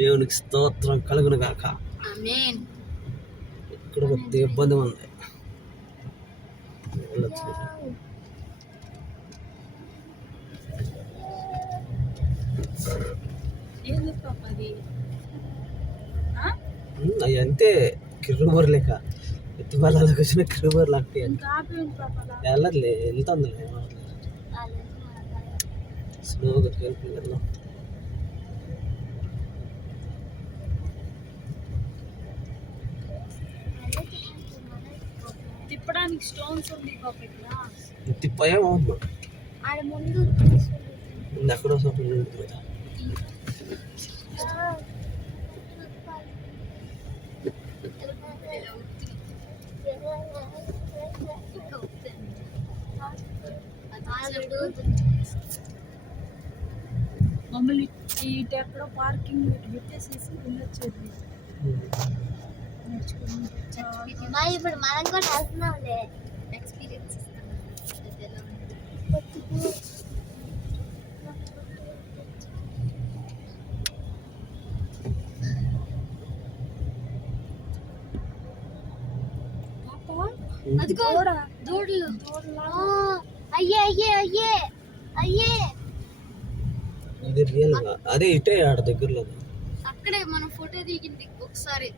దేవునికి స్తోత్రం కలుగును గాక. ఇక్కడ కొద్ది ఇబ్బంది ఉంది. అవి అంతే కిరుబరు లేక ఎత్తిబాలకు వచ్చిన కిరుబరు లాంటి వెళ్ళదులే, వెళ్తుందిలే స్లోగా వెళ్దాం. తిప్పడానికి స్టోన్స్ ఉంది తిప్పాయేమో ఎక్కడో మమ్మల్ని ఇటు ఎక్కడో పార్కింగ్ పెట్టేసేసి వెళ్ళొచ్చేది. ఇప్పుడు మనం కూడా వెళ్తున్నాంలే, ఎక్స్పీరియన్స్ దూడలు అయ్యే అయ్యే అయ్యే అయ్యే అది రియల్ అదే ఇటే ఆడ దగ్గరలో అక్కడే మనం ఫోటో దిగింది ఒకసారి.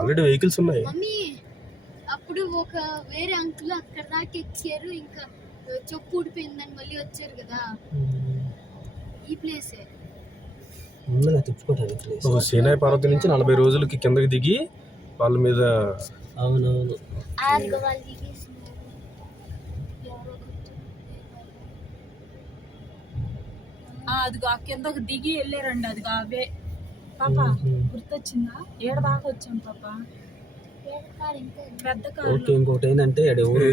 ఆల్రెడీ వెహికల్స్ ఉన్నాయి. మమ్మీ అప్పుడు ఒక వేరే అంకుల్ అక్కడ దాకా ఎక్కారు, ఇంకా చెప్పు ఊడిపోయిందని మళ్ళీ వచ్చారు కదా. ఈ ప్లేసే సీనాయి పర్వతం నుంచి 40 రోజులకి కిందకి దిగి వాళ్ళ మీద. అవునవును అదిగో ఆ కిందకు దిగి వెళ్ళారండి. అదిగో అవే పాప గుర్తొచ్చిందా? ఏడ దాకా వచ్చాం పాప. పెద్ద కారు. ఇంకోటి ఏంటంటే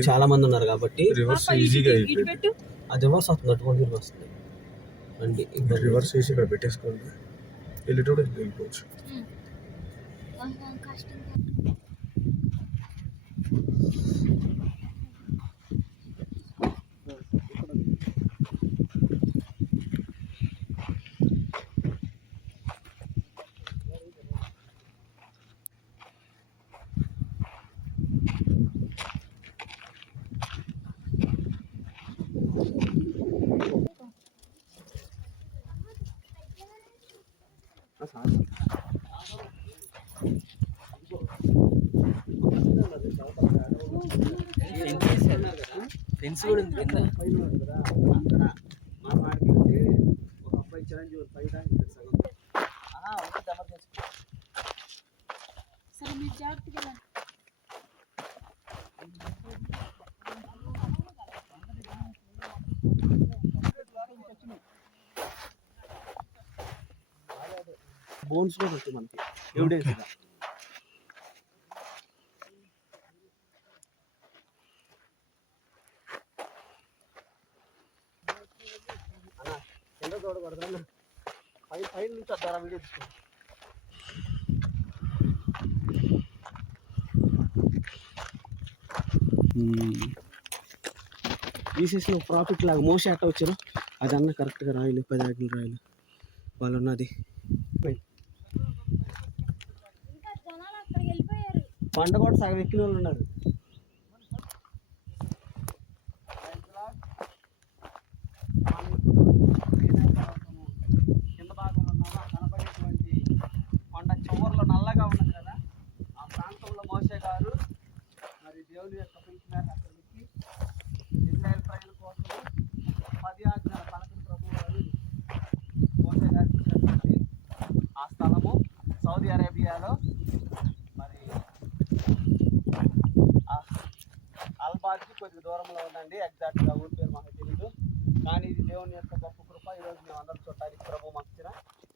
చాలా మంది ఉన్నారు కాబట్టి రివర్స్ ఈజీగా పెట్టు. అది రివర్స్ వస్తుంది, అటువంటి వస్తుంది అండి. రివర్స్ చేసి ఇక్కడ పెట్టేసుకోండి, వెళ్ళేటప్పుడు వెళ్ళిపోవచ్చు. ఫ్రెండ్స్ కూడా ఉంది కింద. అక్కడ మా వాడికి ఒక అబ్బాయి చిరంజీవి బయట సరే మీరు జాగ్రత్తగా బోన్స్ కూడా వస్తాయి మనకి ఎవిడెన్స్. కింద చూడకూడదు, పైన నుంచి వద్దారా వీడియో తీసుకో. ఈసీసీలో ప్రాఫిట్ లాగా మోస అట్ట వచ్చారు, అదన్నా కరెక్ట్గా రాయలు 10 అడుగులు రాయలు వాళ్ళు ఉన్నది. పంట కూడా సగం ఎక్కిన వాళ్ళు ఉన్నారు. కింద భాగంలో ఉన్నామా కనబడేటువంటి కొండ చివర్లో నల్లగా ఉన్నది కదా, ఆ ప్రాంతంలో మోసే గారు మరి దేవుని యొక్క పిలుపు మీద అక్కడికి ఇజ్రాయెల్ ప్రజల కోసం 10 ఆజ్ఞల పలకని ప్రభువు గారు మోసే గారికి ఇచ్చినటువంటి ఆ స్థలము సౌదీ అరేబియాలో మరి అల్బాద్కి కొద్ది దూరంలో ఉందండి. ఎగ్జాక్ట్గా ఊరి పేరు మాకు తెలీదు, కానీ ఇది దేవుని యొక్క గొప్ప కృప. ఈరోజు మేము అందరం చూడటానికి ప్రభు మాకు ఇచ్చిన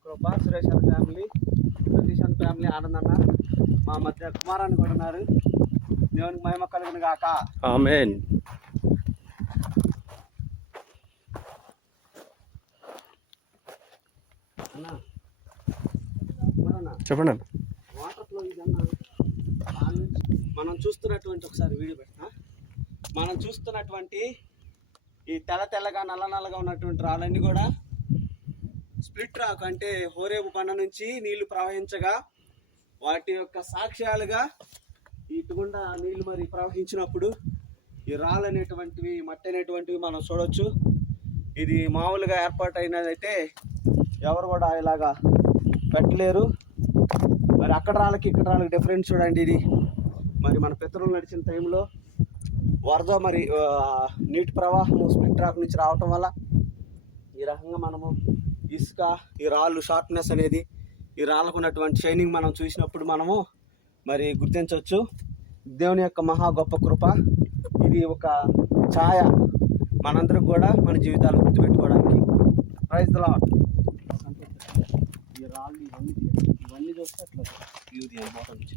కృప. సురేష్ అన్న ఫ్యామిలీ, సతీష్ అన్న ఫ్యామిలీ, ఆనందన్న మా మధ్య కుమారాన్ని కూడా ఉన్నారు. దేవునికి మహిమ కలుగును గాక. ఆమేన్. చెప్పండి. వాటర్ ఫ్లో ఇదన్నా మనం చూస్తున్నటువంటి ఒకసారి వీడియో పెట్టినా మనం చూస్తున్నటువంటి ఈ తెల్లగా నల్లగా ఉన్నటువంటి రాళ్ళన్నీ కూడా స్ప్లిట్ రాక్ అంటే హోరేబు కొండ నుంచి నీళ్లు ప్రవహించగా వాటి యొక్క సాక్ష్యాలుగా ఇటుగుండా నీళ్లు మరి ప్రవహించినప్పుడు ఈ రాళ్ళు అనేటువంటివి మట్టి అనేటువంటివి మనం చూడొచ్చు. ఇది మామూలుగా ఏర్పాటైనదైతే ఎవరు కూడా ఇలాగా పెట్టలేరు. మరి అక్కడ రాళ్ళకి ఇక్కడ రాళ్ళకి డిఫరెన్స్ చూడండి. ఇది మరి మన పితరులు నడిచిన టైంలో వరద మరి నీటి ప్రవాహము స్ప్లిట్ రాక్ నుంచి రావటం వల్ల ఈ రకంగా మనము ఇసుక ఈ రాళ్ళు షార్ప్నెస్ అనేది ఈ రాళ్ళకు ఉన్నటువంటి షైనింగ్ మనం చూసినప్పుడు మనము మరి గుర్తించవచ్చు దేవుని యొక్క మహా గొప్ప కృప. ఇది ఒక ఛాయ మనందరికి కూడా మన జీవితాలు గుర్తుపెట్టుకోవడానికి. Praise the lord. ఈ రాళ్ళు ఇవన్నీ చూస్తే అట్లా వ్యూ తీయాలి బాటం నుంచి.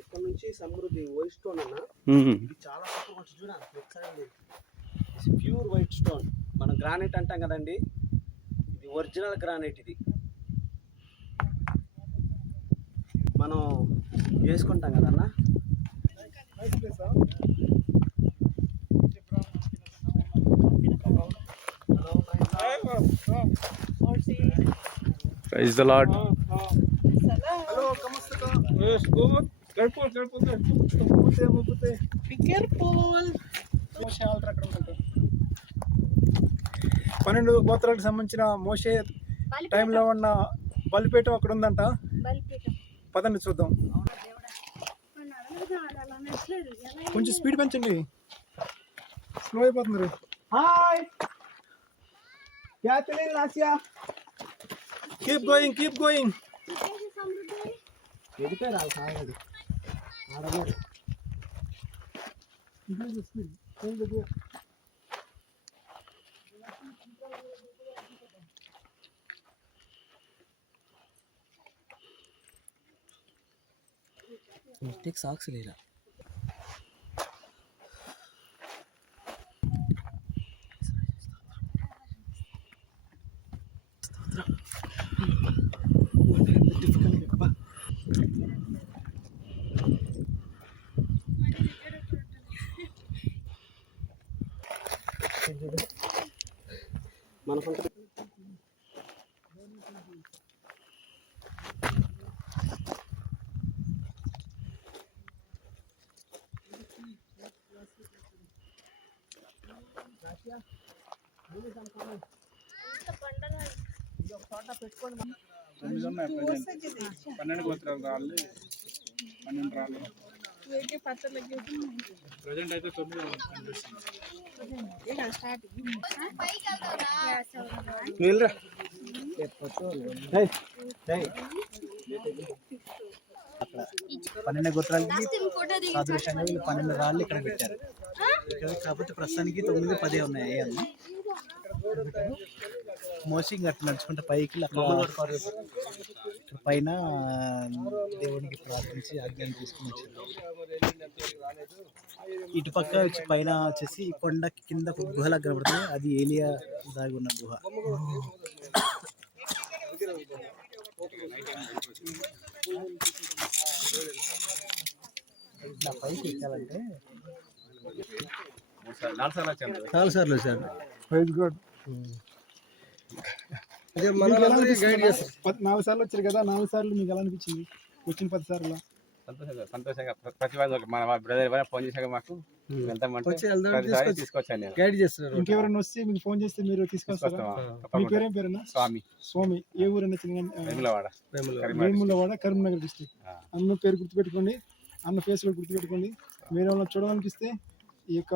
ఇక్కడ నుంచి సమృద్ధి వైట్ స్టోన్ అన్న, ఇది చాలా తక్కువ కొంచెం చూడండి. Pure white stone. మనం గ్రానైట్ అంటాం కదండి, ఇది ఒరిజినల్ గ్రానైట్. ఇది మనం వేసుకుంటాం కదన్నా. Praise the lord. హలో కమస్తక. yes good. careful. Be careful. Moshe altar అక్కడ ఉంటాడు. 12 గోత్రాలకు సంబంధించిన మోషే టైంలో ఉన్న బలిపీఠం అక్కడ ఉందంట. పదండి చూద్దాం. కొంచెం స్పీడ్ పెంచండి, స్లో అయిపోతుంది. హాయ్ క్యాథలిన్ లాసియా. Keep going. ఎదిపే రాదు సాగదు ఆడలేదు. మిస్టేక్ సాక్స్ లేదా మన పంట పెట్టుకోండి. 9 ఉన్నాయి ప్రజెంట్. 12 గోత్రాలు రాళ్ళు, 12 రాళ్ళు ప్రజెంట్ అయితే 9 గోత్రాలకి సాదృశ్యంగా వీళ్ళు 12 రాళ్ళు ఇక్కడ పెట్టారు. ఇక్కడ కాకపోతే ప్రస్తుతానికి 9, 10 ఉన్నాయి అన్న. మోసింగ్ అట్లా నడుచుకుంటే పైకి పైన దేవునికి ప్రార్థించి ఆజ్ఞాన్ని తీసుకుని వచ్చారు. ఇటుపక్క వచ్చి పైన వచ్చేసి కొండ కింద గుహలా కనబడుతుంది. అది ఏలియా దాగి ఉన్న గుహ. నా పైకి ఎక్కాలంటే 4 సార్లు వచ్చాను. 4 సార్లు వచ్చారు కదా. 4 సార్లు మీకు ఎలా అనిపించింది? వచ్చిన 10 సార్లు సంతోషంగా ప్రతి వాళ్ళు మన బ్రదర్ ఫోన్ చేశాక మాకు తీసుకొచ్చాను. గైడ్ చేస్తున్నారు. ఇంకెవరైనా వస్తే మీకు ఫోన్ చేస్తే మీరు తీసుకొస్తారా? మీ పేరేం పేరేనా? స్వామి. ఏ ఊరైనా వేములవాడ, కరీంనగర్ డిస్ట్రిక్ట్. అన్న పేరు గుర్తుపెట్టుకోండి, అన్న ఫేస్ కూడా గుర్తుపెట్టుకోండి. మీరు ఏమైనా చూడాలనిపిస్తే ఈ యొక్క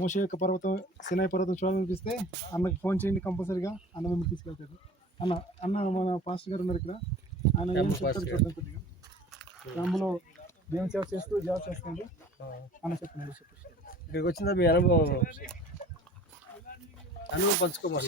మోషే యొక్క పర్వతం, సినాయి పర్వతం చూడాలనిపిస్తే అన్నకి ఫోన్ చేయండి. కంపల్సరీగా అన్న మిమ్మల్ని తీసుకెళ్తారు. అన్న మన పాస్టర్ గారు ఉన్నారు ఇక్కడ. ఆయన ఏం చెప్తారు చూద్దాం. కొద్దిగా గ్రామంలో దేవుని సేవ చేస్తూ జాబ్ చేస్తుంది అన్న. చెప్పండి. ఇక్కడికి వచ్చిన మీ అనుభవం పంచుకోమని